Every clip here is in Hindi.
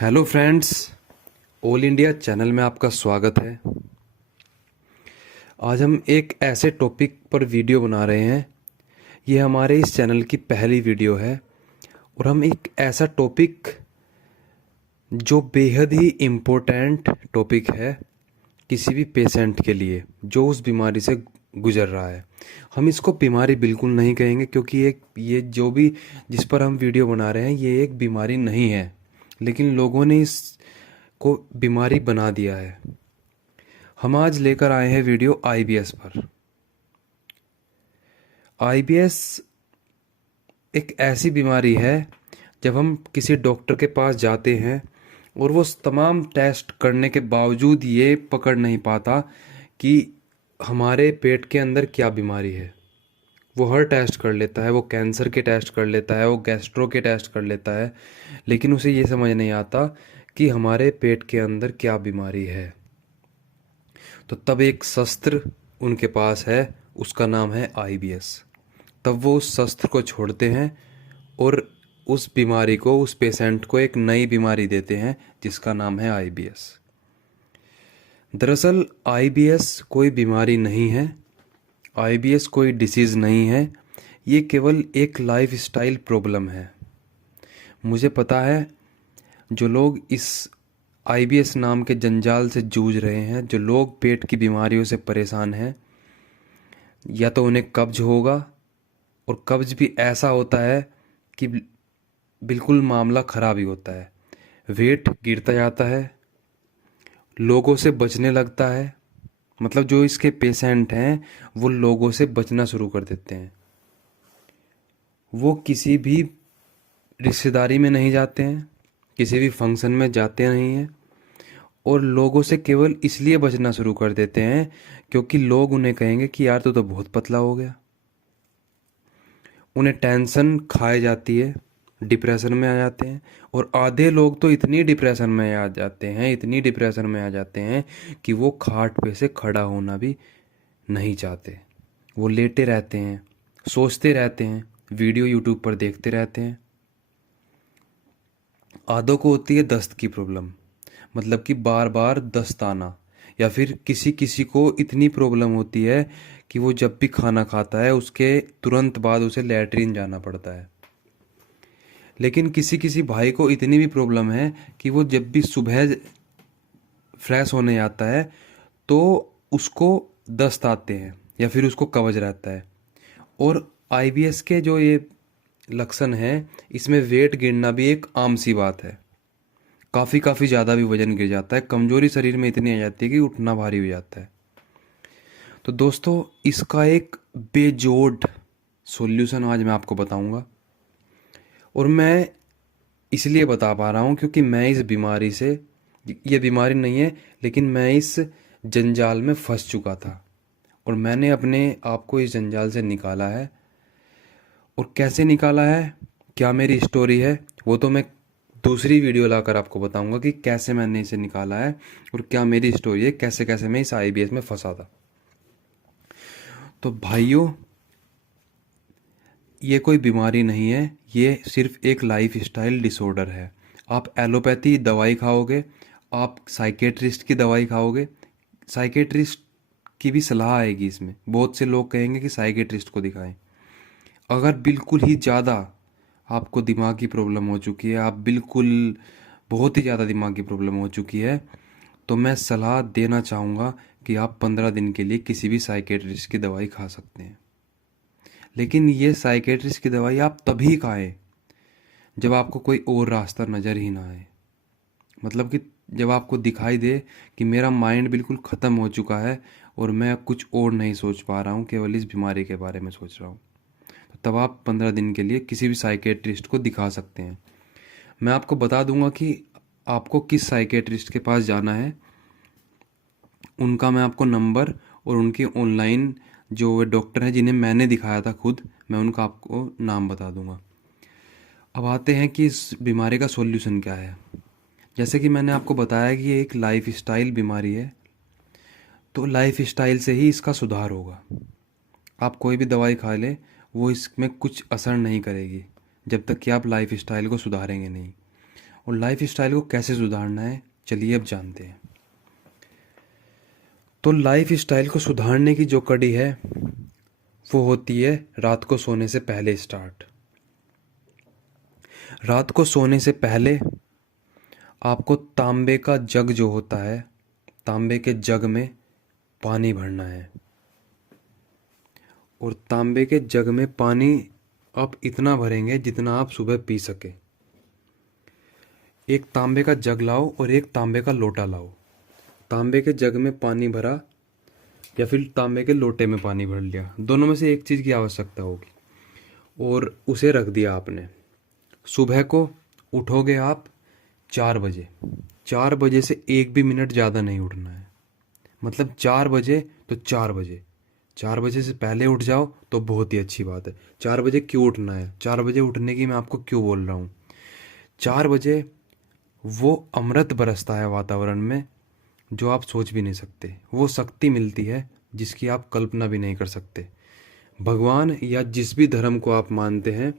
Hello friends, all India channel में आपका स्वागत है। आज हम एक ऐसे टॉपिक पर वीडियो बना रहे हैं। ये हमारे इस चैनल की पहली वीडियो है और हम एक ऐसा टॉपिक जो बेहद ही इम्पोर्टेंट टॉपिक है किसी भी पेशेंट के लिए जो उस बीमारी से गुजर रहा है। हम इसको बीमारी बिल्कुल नहीं कहेंगे क्योंकि ये जो भी जिस पर हम वीडियो बना रहे हैं ये एक बीमारी नहीं है, लेकिन लोगों ने इसको बीमारी बना दिया है। हम आज लेकर आए हैं वीडियो आईबीएस पर। आईबीएस एक ऐसी बीमारी है जब हम किसी डॉक्टर के पास जाते हैं और वो तमाम टेस्ट करने के बावजूद ये पकड़ नहीं पाता कि हमारे पेट के अंदर क्या बीमारी है। वो हर टेस्ट कर लेता है, वो कैंसर के टेस्ट कर लेता है, वो गैस्ट्रो के टेस्ट कर लेता है, लेकिन उसे ये समझ नहीं आता कि हमारे पेट के अंदर क्या बीमारी है। तो तब एक शस्त्र उनके पास है, उसका नाम है आईबीएस। तब वो उस शस्त्र को छोड़ते हैं और उस बीमारी को, उस पेशेंट को एक नई बीमारी देते हैं जिसका नाम है आईबीएस। दरअसल आईबीएस कोई बीमारी नहीं है, आईबीएस कोई डिसीज़ नहीं है, ये केवल एक लाइफ स्टाइल प्रॉब्लम है। मुझे पता है जो लोग इस आईबीएस नाम के जंजाल से जूझ रहे हैं, जो लोग पेट की बीमारियों से परेशान हैं, या तो उन्हें कब्ज होगा, और कब्ज भी ऐसा होता है कि बिल्कुल मामला ख़राब ही होता है। वेट गिरता जाता है, लोगों से बचने लगता है, मतलब जो इसके पेशेंट हैं वो लोगों से बचना शुरू कर देते हैं। वो किसी भी रिश्तेदारी में नहीं जाते हैं, किसी भी फंक्शन में जाते नहीं हैं, और लोगों से केवल इसलिए बचना शुरू कर देते हैं क्योंकि लोग उन्हें कहेंगे कि यार तू तो बहुत पतला हो गया। उन्हें टेंशन खाए जाती है, डिप्रेशन में आ जाते हैं, और आधे लोग तो इतनी डिप्रेशन में आ जाते हैं, इतनी डिप्रेशन में आ जाते हैं कि वो खाट पे से खड़ा होना भी नहीं चाहते। वो लेटे रहते हैं, सोचते रहते हैं, वीडियो यूट्यूब पर देखते रहते हैं। आधों को होती है दस्त की प्रॉब्लम, मतलब कि बार बार दस्त आना, या फिर किसी किसी को इतनी प्रॉब्लम होती है कि वो जब भी खाना खाता है उसके तुरंत बाद उसे लैट्रिन जाना पड़ता है। लेकिन किसी किसी भाई को इतनी भी प्रॉब्लम है कि वो जब भी सुबह फ्रेश होने आता है तो उसको दस्त आते हैं या फिर उसको कब्ज रहता है। और आईबीएस के जो ये लक्षण हैं, इसमें वेट गिरना भी एक आम सी बात है। काफ़ी ज़्यादा भी वजन गिर जाता है, कमजोरी शरीर में इतनी आ जाती है कि उठना भारी हो जाता है। तो दोस्तों, इसका एक बेजोड़ सॉल्यूशन आज मैं आपको बताऊंगा, और मैं इसलिए बता पा रहा हूँ क्योंकि मैं इस बीमारी से, ये बीमारी नहीं है लेकिन मैं इस जंजाल में फंस चुका था और मैंने अपने आप को इस जंजाल से निकाला है। और कैसे निकाला है, क्या मेरी स्टोरी है, वो तो मैं दूसरी वीडियो लाकर आपको बताऊंगा कि कैसे मैंने इसे निकाला है और क्या मेरी स्टोरी है, कैसे कैसे मैं इस आईबीएस में फंसा था। तो भाइयों, ये कोई बीमारी नहीं है, ये सिर्फ एक लाइफ स्टाइल डिसऑर्डर है। आप एलोपैथी दवाई खाओगे, आप साइकेट्रिस्ट की दवाई खाओगे, साइकेट्रिस्ट की भी सलाह आएगी इसमें। बहुत से लोग कहेंगे कि साइकेट्रिस्ट को दिखाएं। अगर बिल्कुल ही ज़्यादा आपको दिमाग की प्रॉब्लम हो चुकी है, आप बिल्कुल बहुत ही ज़्यादा दिमाग की प्रॉब्लम हो चुकी है, तो मैं सलाह देना चाहूँगा कि आप 15 दिन के लिए किसी भी साइकेट्रिस्ट की दवाई खा सकते हैं। लेकिन ये साइकेट्रिस्ट की दवाई आप तभी खाएं जब आपको कोई और रास्ता नज़र ही ना आए। मतलब कि जब आपको दिखाई दे कि मेरा माइंड बिल्कुल ख़त्म हो चुका है और मैं अब कुछ और नहीं सोच पा रहा हूँ, केवल इस बीमारी के बारे में सोच रहा हूँ, तो तब आप 15 दिन के लिए किसी भी साइकेट्रिस्ट को दिखा सकते हैं। मैं आपको बता दूंगा कि आपको किस साइकेट्रिस्ट के पास जाना है, उनका मैं आपको नंबर और उनकी ऑनलाइन जो वे डॉक्टर हैं जिन्हें मैंने दिखाया था खुद, मैं उनका आपको नाम बता दूंगा। अब आते हैं कि इस बीमारी का सॉल्यूशन क्या है। जैसे कि मैंने आपको बताया कि ये एक लाइफ स्टाइल बीमारी है, तो लाइफ स्टाइल से ही इसका सुधार होगा। आप कोई भी दवाई खा लें, वो इसमें कुछ असर नहीं करेगी जब तक कि आप लाइफ स्टाइल को सुधारेंगे नहीं। और लाइफ स्टाइल को कैसे सुधारना है, चलिए अब जानते हैं। तो लाइफ स्टाइल को सुधारने की जो कड़ी है वो होती है रात को सोने से पहले स्टार्ट। रात को सोने से पहले आपको तांबे का जग जो होता है, तांबे के जग में पानी भरना है। और तांबे के जग में पानी आप इतना भरेंगे जितना आप सुबह पी सके। एक तांबे का जग लाओ और एक तांबे का लोटा लाओ। तांबे के जग में पानी भरा या फिर तांबे के लोटे में पानी भर लिया, दोनों में से एक चीज़ की आवश्यकता होगी, और उसे रख दिया आपने। सुबह को उठोगे आप 4 बजे। 4 बजे से एक भी मिनट ज़्यादा नहीं उठना है। मतलब 4 बजे तो 4 बजे। 4 बजे से पहले उठ जाओ तो बहुत ही अच्छी बात है। 4 बजे क्यों उठना है, 4 बजे उठने की मैं आपको क्यों बोल रहा हूँ। 4 बजे वो अमृत बरसता है वातावरण में जो आप सोच भी नहीं सकते। वो शक्ति मिलती है जिसकी आप कल्पना भी नहीं कर सकते। भगवान या जिस भी धर्म को आप मानते हैं,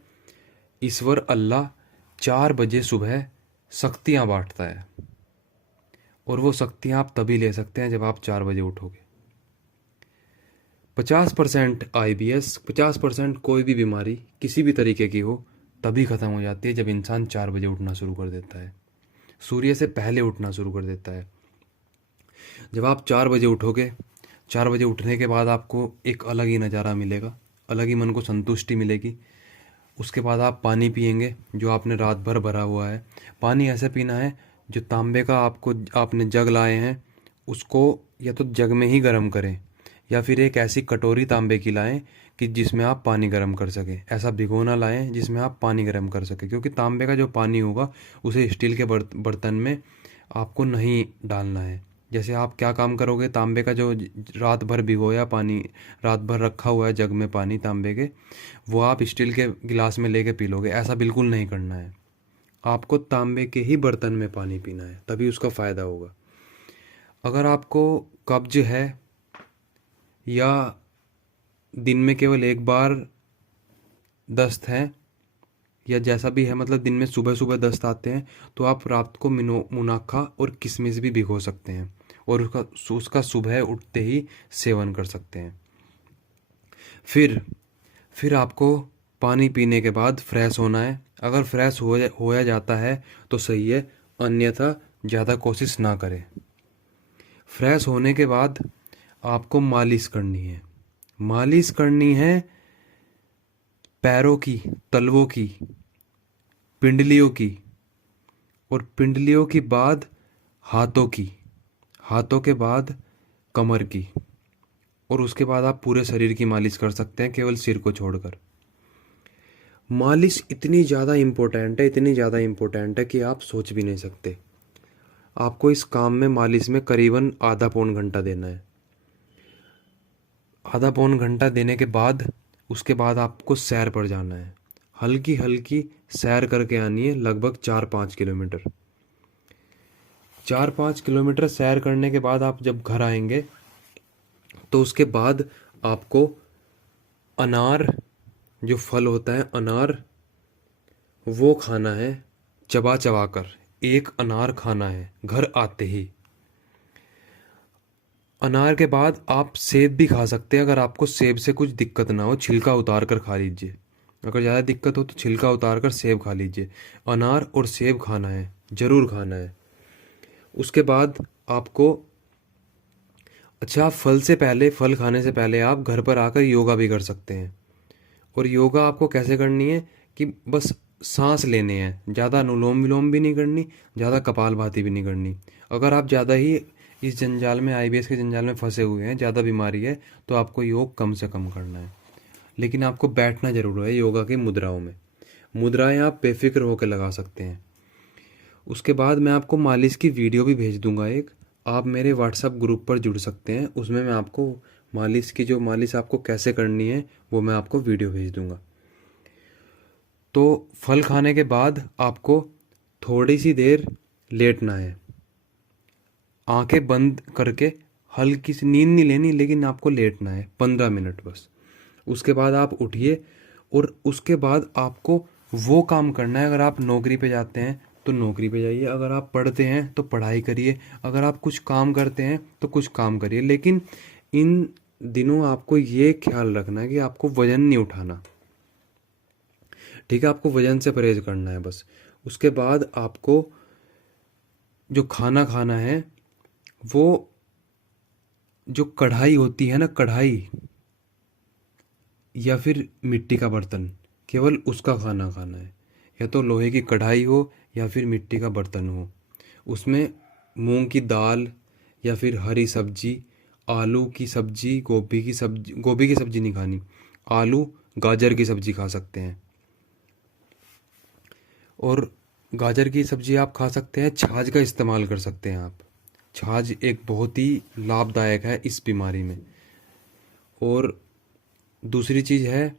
ईश्वर अल्लाह 4 बजे सुबह शक्तियाँ बांटता है, और वो शक्तियाँ आप तभी ले सकते हैं जब आप 4 बजे उठोगे। 50% IBS, 50% कोई भी बीमारी किसी भी तरीके की हो तभी ख़त्म हो जाती है जब इंसान 4 बजे उठना शुरू कर देता है, सूर्य से पहले उठना शुरू कर देता है। जब आप 4 बजे उठोगे, 4 बजे उठने के बाद आपको एक अलग ही नज़ारा मिलेगा, अलग ही मन को संतुष्टि मिलेगी। उसके बाद आप पानी पिएंगे जो आपने रात भर भरा हुआ है। पानी ऐसे पीना है जो तांबे का आपने जग लाए हैं उसको या तो जग में ही गर्म करें, या फिर एक ऐसी कटोरी तांबे की लाएं कि जिसमें आप पानी गर्म कर सकें। ऐसा भिगोना लाएं जिसमें आप पानी गर्म कर सकें, क्योंकि तांबे का जो पानी होगा उसे स्टील के बर्तन में आपको नहीं डालना है। जैसे आप क्या काम करोगे, तांबे का जो रात भर भिगोया पानी, रात भर रखा हुआ है जग में पानी तांबे के, वो आप स्टील के गिलास में लेके पी लोगे। ऐसा बिल्कुल नहीं करना है। आपको तांबे के ही बर्तन में पानी पीना है, तभी उसका फ़ायदा होगा। अगर आपको कब्ज है या दिन में केवल एक बार दस्त है या जैसा भी है, मतलब दिन में सुबह सुबह दस्त आते हैं, तो आप रात को मुनाखा और किशमिश भी भिगो सकते हैं और उसका सुबह उठते ही सेवन कर सकते हैं। फिर आपको पानी पीने के बाद फ्रेश होना है। अगर फ्रेश होया जाता है तो सही है, अन्यथा ज़्यादा कोशिश ना करें। फ्रेश होने के बाद आपको मालिश करनी है। मालिश करनी है पैरों की, तलवों की, पिंडलियों की, और पिंडलियों के बाद हाथों की, हाथों के बाद कमर की, और उसके बाद आप पूरे शरीर की मालिश कर सकते हैं, केवल सिर को छोड़कर। मालिश इतनी ज़्यादा इम्पोर्टेंट है, इतनी ज़्यादा इम्पोर्टेंट है कि आप सोच भी नहीं सकते। आपको इस काम में, मालिश में करीबन आधा पौन घंटा देना है। आधा पौन घंटा देने के बाद उसके बाद आपको सैर पर जाना है। हल्की हल्की सैर करके आनी है, लगभग 4-5 किलोमीटर। 4-5 किलोमीटर सैर करने के बाद आप जब घर आएंगे तो उसके बाद आपको अनार, जो फल होता है अनार, वो खाना है चबा चबा कर। एक अनार खाना है घर आते ही। अनार के बाद आप सेब भी खा सकते हैं। अगर आपको सेब से कुछ दिक्कत ना हो, छिलका उतार कर खा लीजिए। अगर ज़्यादा दिक्कत हो तो छिलका उतार कर सेब खा लीजिए। अनार और सेब खाना है, ज़रूर खाना है। उसके बाद आपको, अच्छा, फल खाने से पहले आप घर पर आकर योगा भी कर सकते हैं। और योगा आपको कैसे करनी है कि बस सांस लेने हैं, ज़्यादा अनुलोम विलोम भी नहीं करनी, ज़्यादा कपालभाति भी नहीं करनी। अगर आप ज़्यादा ही इस जंजाल में, IBS के जंजाल में फंसे हुए हैं, ज़्यादा बीमारी है, तो आपको योग कम से कम करना है। लेकिन आपको बैठना ज़रूर है योगा की मुद्राओं में। मुद्राएं आप बेफिक्र होकर लगा सकते हैं। उसके बाद मैं आपको मालिश की वीडियो भी भेज दूंगा एक। आप मेरे व्हाट्सएप ग्रुप पर जुड़ सकते हैं, उसमें मैं आपको मालिश आपको कैसे करनी है वो मैं आपको वीडियो भेज दूंगा। तो फल खाने के बाद आपको थोड़ी सी देर लेटना है, आंखें बंद करके। हल्की सी नींद नहीं लेनी, लेकिन आपको लेटना है 15 मिनट बस। उसके बाद आप उठिए और उसके बाद आपको वो काम करना है। अगर आप नौकरी पे जाते हैं तो नौकरी पे जाइए, अगर आप पढ़ते हैं तो पढ़ाई करिए, अगर आप कुछ काम करते हैं तो कुछ काम करिए, लेकिन इन दिनों आपको ये ख्याल रखना है कि आपको वजन नहीं उठाना। ठीक है, आपको वजन से परहेज करना है बस। उसके बाद आपको जो खाना खाना है वो, जो कढ़ाई होती है ना, कढ़ाई या फिर मिट्टी का बर्तन, केवल उसका खाना खाना है। या तो लोहे की कढ़ाई हो या फिर मिट्टी का बर्तन हो, उसमें मूंग की दाल या फिर हरी सब्जी, आलू की सब्जी, गोभी की सब्जी नहीं खानी, आलू गाजर की सब्जी खा सकते हैं। और गाजर की सब्जी आप खा सकते हैं, छाछ का इस्तेमाल कर सकते हैं आप। छाछ एक बहुत ही लाभदायक है इस बीमारी में। और दूसरी चीज़ है,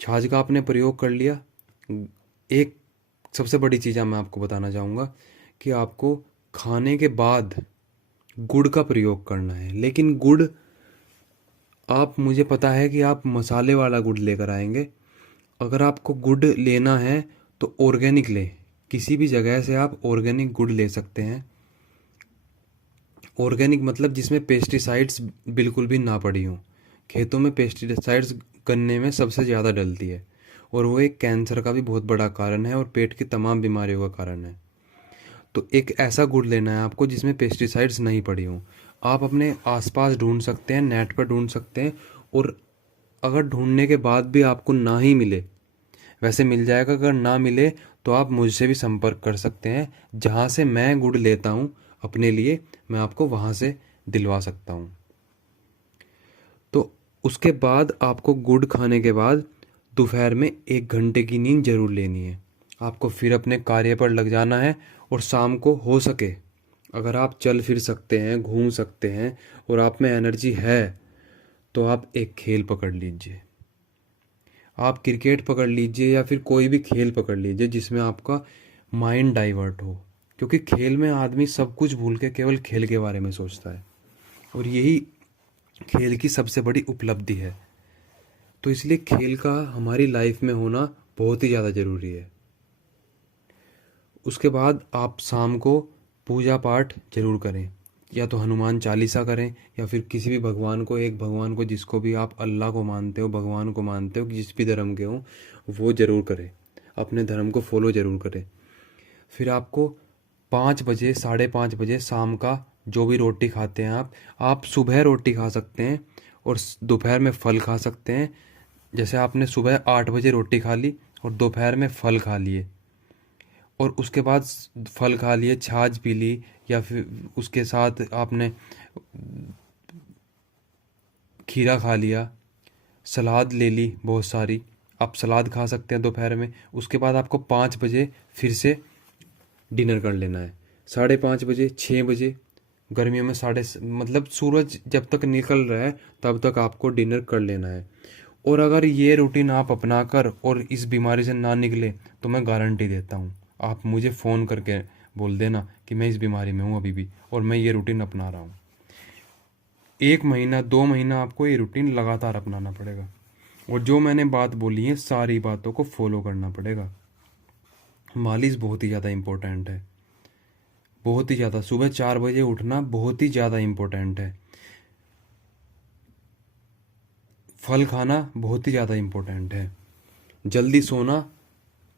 छाछ का आपने प्रयोग कर लिया, एक सबसे बड़ी चीज़ मैं आपको बताना चाहूँगा कि आपको खाने के बाद गुड़ का प्रयोग करना है। लेकिन गुड़, आप, मुझे पता है कि आप मसाले वाला गुड़ लेकर आएंगे। अगर आपको गुड़ लेना है तो ऑर्गेनिक ले, किसी भी जगह से आप ऑर्गेनिक गुड़ ले सकते हैं। ऑर्गेनिक मतलब जिसमें पेस्टिसाइड्स बिल्कुल भी ना पड़ी हों। खेतों में पेस्टिसाइड्स गन्ने में सबसे ज़्यादा डलती है, और वो एक कैंसर का भी बहुत बड़ा कारण है और पेट की तमाम बीमारियों का कारण है। तो एक ऐसा गुड़ लेना है आपको जिसमें पेस्टिसाइड्स नहीं पड़ी हों। आप अपने आसपास ढूंढ सकते हैं, नेट पर ढूंढ सकते हैं, और अगर ढूंढने के बाद भी आपको ना ही मिले, वैसे मिल जाएगा, अगर ना मिले तो आप मुझसे भी संपर्क कर सकते हैं। जहाँ से मैं गुड़ लेता हूँ अपने लिए, मैं आपको वहाँ से दिलवा सकता हूँ। तो उसके बाद आपको गुड़ खाने के बाद दोपहर में 1 घंटे की नींद जरूर लेनी है। आपको फिर अपने कार्य पर लग जाना है, और शाम को हो सके, अगर आप चल फिर सकते हैं, घूम सकते हैं और आप में एनर्जी है, तो आप एक खेल पकड़ लीजिए। आप क्रिकेट पकड़ लीजिए या फिर कोई भी खेल पकड़ लीजिए जिसमें आपका माइंड डाइवर्ट हो, क्योंकि खेल में आदमी सब कुछ भूल के केवल खेल के बारे में सोचता है, और यही खेल की सबसे बड़ी उपलब्धि है। तो इसलिए खेल का हमारी लाइफ में होना बहुत ही ज़्यादा ज़रूरी है। उसके बाद आप शाम को पूजा पाठ जरूर करें, या तो हनुमान चालीसा करें, या फिर किसी भी भगवान को, एक भगवान को जिसको भी आप अल्लाह को मानते हो, भगवान को मानते हो, जिस भी धर्म के हो, वो ज़रूर करें, अपने धर्म को फॉलो ज़रूर करें। फिर आपको 5 बजे, 5:30 बजे शाम का जो भी रोटी खाते हैं आप सुबह रोटी खा सकते हैं और दोपहर में फल खा सकते हैं। जैसे आपने सुबह 8 बजे रोटी खा ली और दोपहर में फल खा लिए, और उसके बाद फल खा लिए, छाछ पी ली, या फिर उसके साथ आपने खीरा खा लिया, सलाद ले ली बहुत सारी, आप सलाद खा सकते हैं दोपहर में। उसके बाद आपको 5 बजे फिर से डिनर कर लेना है। 5:30 बजे, 6 बजे, गर्मियों में मतलब सूरज जब तक निकल रहा है तब तक आपको डिनर कर लेना है। और अगर ये रूटीन आप अपना कर और इस बीमारी से ना निकले, तो मैं गारंटी देता हूँ, आप मुझे फ़ोन करके बोल देना कि मैं इस बीमारी में हूँ अभी भी, और मैं ये रूटीन अपना रहा हूँ। 1 महीना, 2 महीना आपको ये रूटीन लगातार अपनाना पड़ेगा, और जो मैंने बात बोली है सारी बातों को फॉलो करना पड़ेगा। मालिश बहुत ही ज़्यादा इम्पोर्टेंट है, बहुत ही ज़्यादा। सुबह 4 बजे उठना बहुत ही ज़्यादा इम्पोर्टेंट है। फल खाना बहुत ही ज़्यादा इम्पोर्टेंट है। जल्दी सोना,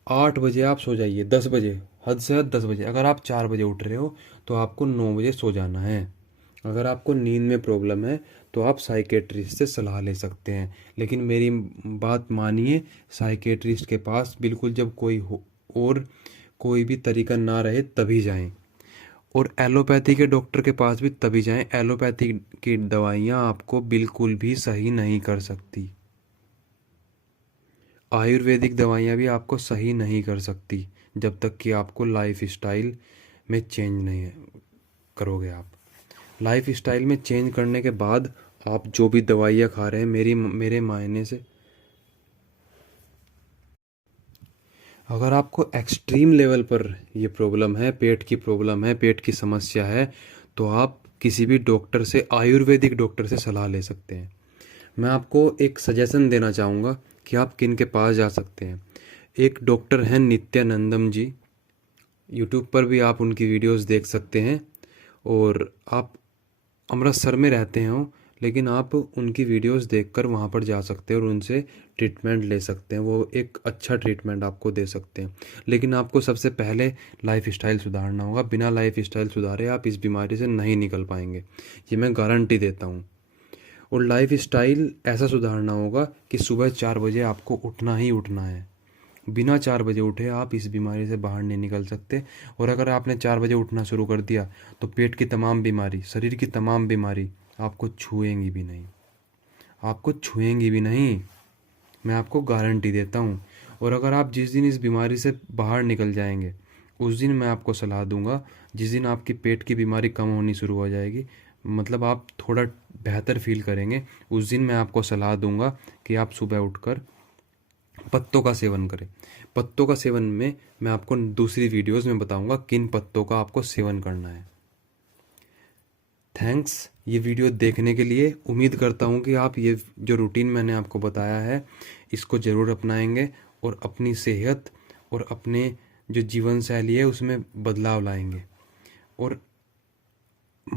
8 बजे आप सो जाइए, 10 बजे, हद से हद 10 बजे। अगर आप 4 बजे उठ रहे हो तो आपको 9 बजे सो जाना है। अगर आपको नींद में प्रॉब्लम है तो आप साइकेट्रिस्ट से सलाह ले सकते हैं, लेकिन मेरी बात मानिए, साइकेट्रिस्ट के पास बिल्कुल जब कोई हो और कोई भी तरीका ना रहे तभी जाएं। और एलोपैथी के डॉक्टर के पास भी तभी जाएं। एलोपैथी की दवाइयाँ आपको बिल्कुल भी सही नहीं कर सकती। आयुर्वेदिक दवाइयाँ भी आपको सही नहीं कर सकती जब तक कि आपको लाइफ स्टाइल में चेंज नहीं करोगे। आप लाइफ स्टाइल में चेंज करने के बाद आप जो भी दवाइयाँ खा रहे हैं, मेरे मायने से, अगर आपको एक्सट्रीम लेवल पर ये प्रॉब्लम है, पेट की प्रॉब्लम है, पेट की समस्या है, तो आप किसी भी डॉक्टर से, आयुर्वेदिक डॉक्टर से सलाह ले सकते हैं। मैं आपको एक सजेशन देना चाहूँगा कि आप किन के पास जा सकते हैं। एक डॉक्टर हैं नित्यानंदम जी, यूट्यूब पर भी आप उनकी वीडियोस देख सकते हैं। और आप अमृतसर में रहते हो लेकिन आप उनकी वीडियोस देखकर वहाँ पर जा सकते हैं और उनसे ट्रीटमेंट ले सकते हैं। वो एक अच्छा ट्रीटमेंट आपको दे सकते हैं। लेकिन आपको सबसे पहले लाइफ स्टाइल सुधारना होगा। बिना लाइफ स्टाइल सुधारे आप इस बीमारी से नहीं निकल पाएंगे, ये मैं गारंटी देता हूँ। और लाइफ स्टाइल ऐसा सुधारना होगा कि सुबह 4 बजे आपको उठना ही उठना है। बिना 4 बजे उठे आप इस बीमारी से बाहर नहीं निकल सकते। और अगर आपने 4 बजे उठना शुरू कर दिया तो पेट की तमाम बीमारी, शरीर की तमाम बीमारी आपको छुएंगी भी नहीं, आपको छुएंगी भी नहीं, मैं आपको गारंटी देता हूँ। और अगर आप जिस दिन इस बीमारी से बाहर निकल जाएंगे उस दिन मैं आपको सलाह दूंगा, जिस दिन आपकी पेट की बीमारी कम होनी शुरू हो जाएगी, मतलब आप थोड़ा बेहतर फील करेंगे, उस दिन मैं आपको सलाह दूंगा कि आप सुबह उठकर पत्तों का सेवन करें। पत्तों का सेवन में मैं आपको दूसरी वीडियोस में बताऊंगा किन पत्तों का आपको सेवन करना है। थैंक्स ये वीडियो देखने के लिए। उम्मीद करता हूँ कि आप ये जो रूटीन मैंने आपको बताया है इसको ज़रूर अपनाएंगे और अपनी सेहत और अपने जो जीवन शैली है उसमें बदलाव लाएंगे। और